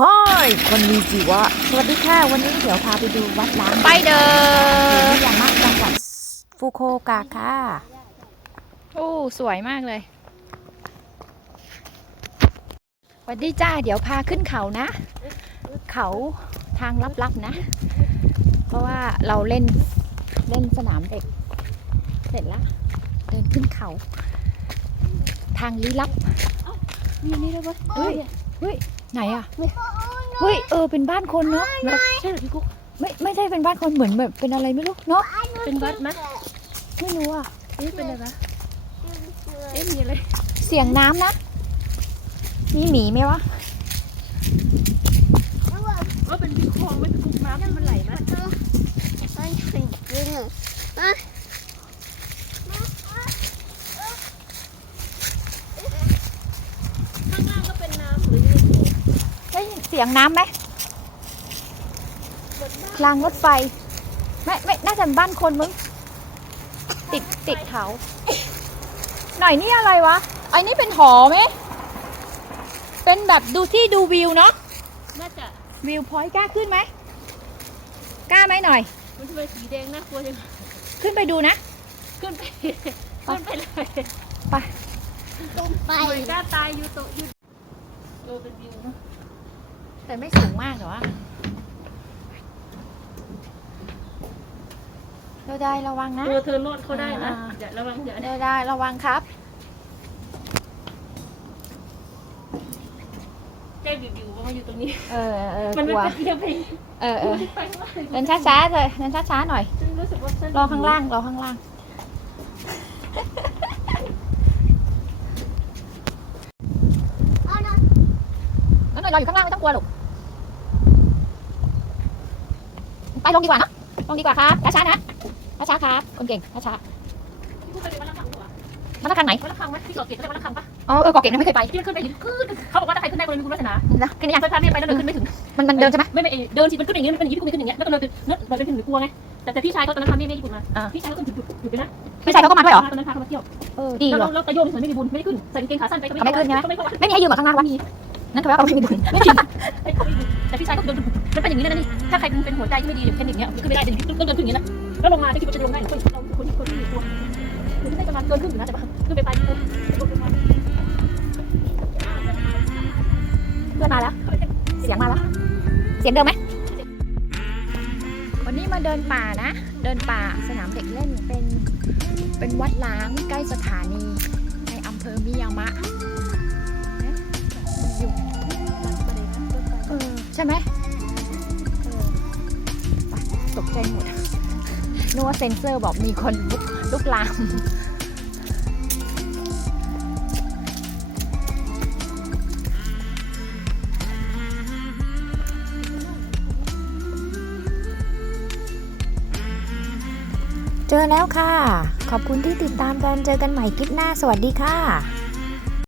ฮ้ยคนมีจีวะสวัสดีค่ะวันนี้เดี๋ยวพาไปดูวัดล้างไปเด้เมือองยามะจังหวัดฟุโคโอกะค่ะ โอ้สวยมากเลยสวัสดีจ้าเดี๋ยวพาขึ้นเขานะ เขาทางลับๆนะ เพราะว่าเราเล่นเล่นสนามเด็ก เสร็จแล้วเดินขึ้นเขา ทางลี้ลับมีนี่ด้วยวะเฮ้ยเฮ้ย ไหนอะเฮ้ยเออเป็นบ้านคนเนาะใช่เหรอพี่กุ๊กไม่ไม่ใช่เป็นบ้านคนเหมือนแบบเป็นอะไรไม่รู้เนาะเป็นวัดไหมไม่รู้อะเอ๊ะเป็นอะไรวะเอ๊ะมีอะไรเสียงน้ำนะมีหมีไหมวะ ว่าเป็นคลองไหมพี่กุ๊กน้ำมันไหลไหม มันถึงจริงอะ ข้างล่างก็เป็นน้ำหรือยังไง ได้ยินเสียงน้ำไหมรางรถไฟ ไม่ไม่น่าจะเป็นบ้านคนมึง ติดติดเขา หน่อยนี่อะไรวะไอ้นี่เป็นหอไหม เป็นแบบดูที่ดูวิวเนาะ น่าจะวิวพอยต์กล้าขึ้นไหม กล้าไหมหน่อย มันทำไมสีแดงน่ากลัวจังขึ้นไปดูนะ ขึ้นไปขึ้นไปเลยลงไป เหมือนกล้าตายอยู่โตะอยู่เออเป็นวิวเนอะ แต่ไม่สูงมากหรอวะเธอได้ระวังนะเออเธอรอดเขาได้นะอ่า อย่าระวังอย่าเธอได้ระวังครับ แก้วิววิวว่าอยู่ตรงนี้ เออเออมันกไม่ลัวเป็นเทียบไปเออเออไปข้างล่างเดินช้าๆเลยเดินช้าๆหน่อย ฉันรู้สึกว่าฉันรอข้างล่างรอข้างล่างเอาหน่อยแล้วหน่อยรออยู่ข้างล่างไม่ต้องกลัวหรอก ไปลงดีกว่าเนอะลงดีกว่าครับช้าๆนะช้าๆครับคนเก่งช้าพี่กุ๊กเคยไปวัดละคังปะวะๆมาตรการไหนวัดละคังไหมที่เกาะเกร็ดเขาเรียกวัดละคังปะอ๋อเออเกาะเก่งนะไม่เคยไปที่มันขึ้นไปขึ้นเขาบอกว่าถ้าใครขึ้นได้คนนึงมีบุญวาสนานะขึ้นยังเคยพาแม่ไปแล้วเดินขึ้นไม่ถึงมันมันเดินใช่ไหม ไม่ไม่เดินสิมันขึ้นอย่างนี้มันเป็นอย่างนี้พี่กูไม่ขึ้นอย่างเงี้ยแล้วก็เดินเป็นเนื้อเดินเป็นถึงกลัวไงแต่แต่พี่ชายเขาตอนนั้นพาแม่แม่ญี่ปุ่นมาพี่ชายเขาขึ้นหยุดหยุดไปนะพี่ชายเขาก็มาด้วยเหรอตอนนั้นพาเขามาเที่ยวเออดีแล้วเหรอแล้วตะโยมเฉยไม่มีบุญไม่ได้ขึ้นใส่กางเกงขาสั้นไปก็ไม่เข้าไม่มีให้ยืมเหรอข้างล่างวะ นั่นคือว่าเราไม่มีบุญไม่มีไม่เข้าแต่พี่ชายเขาเดินมันเป็นอย่างนี้นะนี่ถ้าใครเป็นหัวใจที่ไม่ดีอย่างเช่นอย่างเงี้ยขึ้นไม่ได้เดินต้องเดินขึ้นอย่างนี้นะแล้วลงมาจะคิดว่าจะลงได้คนเราคนคนที่กลัวคุณได้ประมาณเกินครึ่งนะแต่ว่าขึ้นไปไปลงไปมาเพื่อนมาแล้วเสียงมาแล้วเสียงเดิมไหมวันนี้มาเดินป่านะ เดินป่าสนามเด็กเล่นเป็นเป็นวัดล้างใกล้สถานีในอำเภอมิยามะ ใช่ไหมตกใจหมดนึกว่าเซ็นเซอร์บอกมีคนลุกลุกลามเจอแล้วค่ะ ขอบคุณที่ติดตามกัน เจอกันใหม่คลิปหน้า สวัสดีค่ะ